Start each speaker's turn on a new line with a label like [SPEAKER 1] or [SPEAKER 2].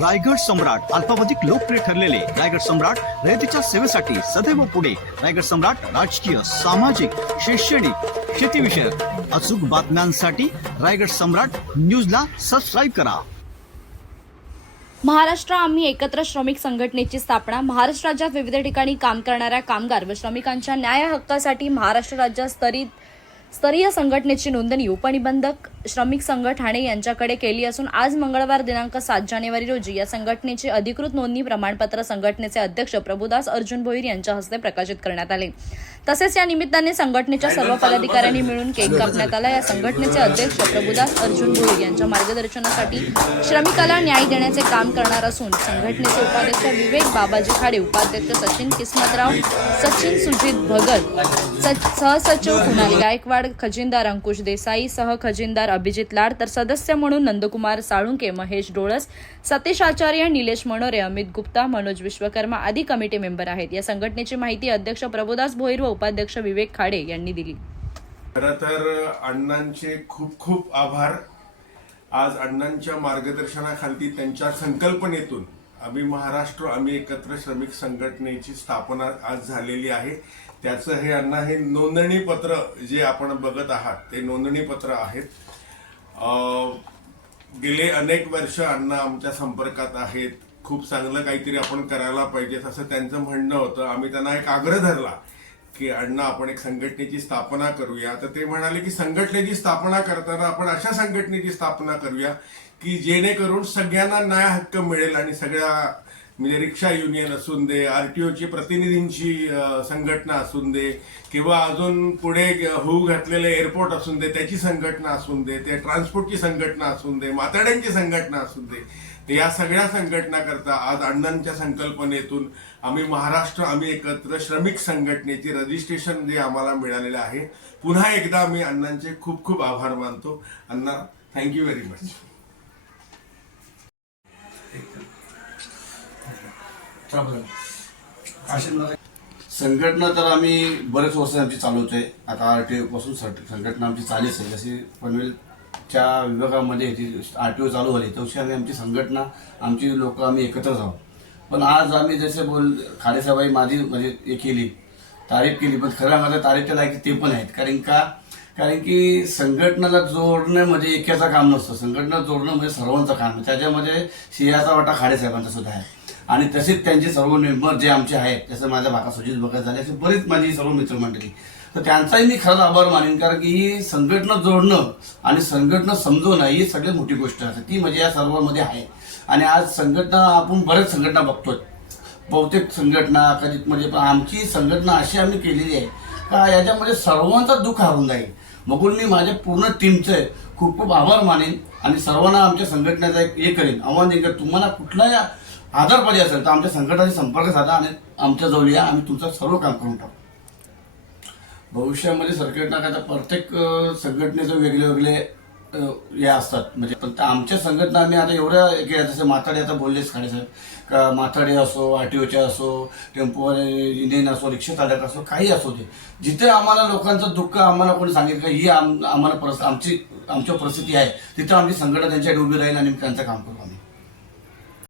[SPEAKER 1] रायगड सम्राट अल्पावधिक लोकप्रिय ठरलेले रायगड सम्राट रयतेच्या सेवेसाठी सदैव पुढे. रायगड सम्राट राजकीय सामाजिक शैक्षणिक शेतीविषयक अचूक बातम्यांसाठी रायगड सम्राट न्यूजला सबस्क्राईब करा.
[SPEAKER 2] महाराष्ट्र आम्ही एकत्र श्रमिक संघटनेची स्थापना महाराष्ट्र राज्यात विविध ठिकाणी काम करणाऱ्या कामगार व श्रमिकांच्या न्याय हक्कासाठी महाराष्ट्र राज्यात स्तरीय स्तरीय संघटनेची नोंदणी उपनिबंधक श्रमिक संघ ठाणे यांच्याकडे केली असून आज मंगळवार दिनांक सात जानेवारी रोजी या संघटनेचे अधिकृत नोंदणी प्रमाणपत्र संघटनेचे अध्यक्ष प्रभुदास अर्जुन भोईर यांच्या हस्ते प्रकाशित करण्यात आले. तसेच या निमित्ताने संघटनेच्या सर्व पदाधिकाऱ्यांनी मिळून केक कापण्यात आला. या संघटनेचे अध्यक्ष प्रभुदास अर्जुन भोईर यांच्या मार्गदर्शनासाठी श्रमिकाला न्याय देण्याचे काम करणार असून संघटनेचे उपाध्यक्ष विवेक बाबाजी खाडे उपाध्यक्ष सचिन किस्मतराव सचिन सुजित भगत सहसचिव कुणाल गायकवाड खजिनदार अंकुश देसाई सह खजिनदार अभिजित लाड तर सदस्य म्हणून नंदकुमार साळुंके महेश डोळस सतीश आचार्य निलेश मनोरे अमित गुप्ता मनोज विश्वकर्मा आदी कमिटी मेंबर आहेत. या संघटनेची माहिती अध्यक्ष प्रभुदास भोईर व उपाध्यक्ष विवेक खाडे यांनी दिली.
[SPEAKER 3] खर तर अण्णांचे खूप खूप आभार. आज अण्णांच्या मार्गदर्शनाखाली त्यांच्या संकल्पनेतून आम्ही महाराष्ट्र आम्ही एकत्र श्रमिक संघटनेची स्थापना आज झालेली आहे. त्याचं हे अण्णा हे नोंदणी पत्र जे आपण बघत आहात ते नोंदणी पत्र आहेत. गेले अनेक वर्ष अण्णा आमच्या संपर्कात आहेत. खूप चांगलं काहीतरी आपण करायला पाहिजे असं त्यांचं म्हणणं होतं. आम्ही त्यांना एक आग्रह धरला की अण्णा आपण एक संघटनेची स्थापना करूया. तर ते म्हणाले की संघटनेची स्थापना करताना आपण अशा संघटनेची स्थापना करूया की जेणेकरून सगळ्यांना न्याय हक्क मिळेल आणि सगळ्या म्हणजे रिक्षा युनियन असून दे आरटीओची प्रतिनिधींची संघटना असून दे किंवा अजून पुढे होऊ घातलेले एअरपोर्ट असून दे त्याची संघटना असून दे ते ट्रान्सपोर्टची संघटना असून दे माताड्यांची संघटना असून दे या सगळ्या संघटना करता आज अण्णांच्या संकल्पनेतून आम्ही महाराष्ट्र आम्ही एकत्र श्रमिक संघटनेचे रजिस्ट्रेशन जे आम्हाला मिळालेलं आहे पुन्हा एकदा आम्ही अण्णांचे खूप खूप आभार मानतो. अण्णा थँक्यू व्हेरी मच
[SPEAKER 4] संघटना तर आम्ही बरेच वर्ष आमची चालवतोय. आता आर टी पासून सट- संघटना आमची चालीच आहे. जशी पनवेलच्या विभागामध्ये आर टी ओ चालू झाली तशी आम्ही आमची संघटना आमची लोक आम्ही एकत्र जाऊ पण आज आम्ही जसे बोल खाडेसाहेबाई माझी म्हणजे हे केली तारीफ केली पण खरं माझं तारीफच्या लायकी ते पण आहेत. कारण का? कारण की संघटनाला जोडणं म्हणजे एकाचं काम नसतं. संघटना जोडणं म्हणजे सर्वांचं काम. आहे त्याच्यामध्ये सिंहाचा वाटा खाडेसाहेबांचा सुद्धा आहे. आणि तसेच त्यांचे सर्व मेंबर जे आमचे आहेत जसं माझ्या भाका सुजित भगत झाले असे बरेच माझी सर्व मित्रमंडळी. तर त्यांचाही मी खरंच आभार मानेन कारण की ही संघटना जोडणं आणि संघटना समजवणं ही सगळ्यात मोठी गोष्ट असते ती म्हणजे या सर्वांमध्ये आहे. आणि आज संघटना आपण बरेच संघटना बघतोय. बहुतेक संघटना कधी म्हणजे आमची संघटना अशी आम्ही केलेली आहे का याच्यामध्ये सर्वांचा दुःख हरून जाईल. मगून मी माझ्या पूर्ण टीमचे खूप खूप आभार मानेन आणि सर्वांना आमच्या संघटनेचा एक हे करेन. आव्हान देईन की तुम्हाला कुठलाही आधार पाहिजे असेल तर आमच्या संघटनाशी संपर्क साधा आणि आमच्या जवळ या आम्ही तुमचं सर्व काम करून टाकू. भविष्यामध्ये संघटना काय प्रत्येक संघटनेचं संघटनेचे वेगळे वेगळे हे असतात. म्हणजे पण आमच्या संघटना आम्ही आता एवढ्या केल्या जसं माथाडे आता बोललेच खाडे साहेब. का माथाडे असो आरटीओचे असो टेम्पोवाले इंडियन असो रिक्षा चालक असो काही असो ते. जिथे आम्हाला लोकांचं दुःख आम्हाला कोणी सांगितलं का ही आम- आम्हाला परिस- आमची आमची परिस्थिती आहे तिथं आमची संघटना त्यांच्याकडे उभी राहील आणि त्यांचं काम करू.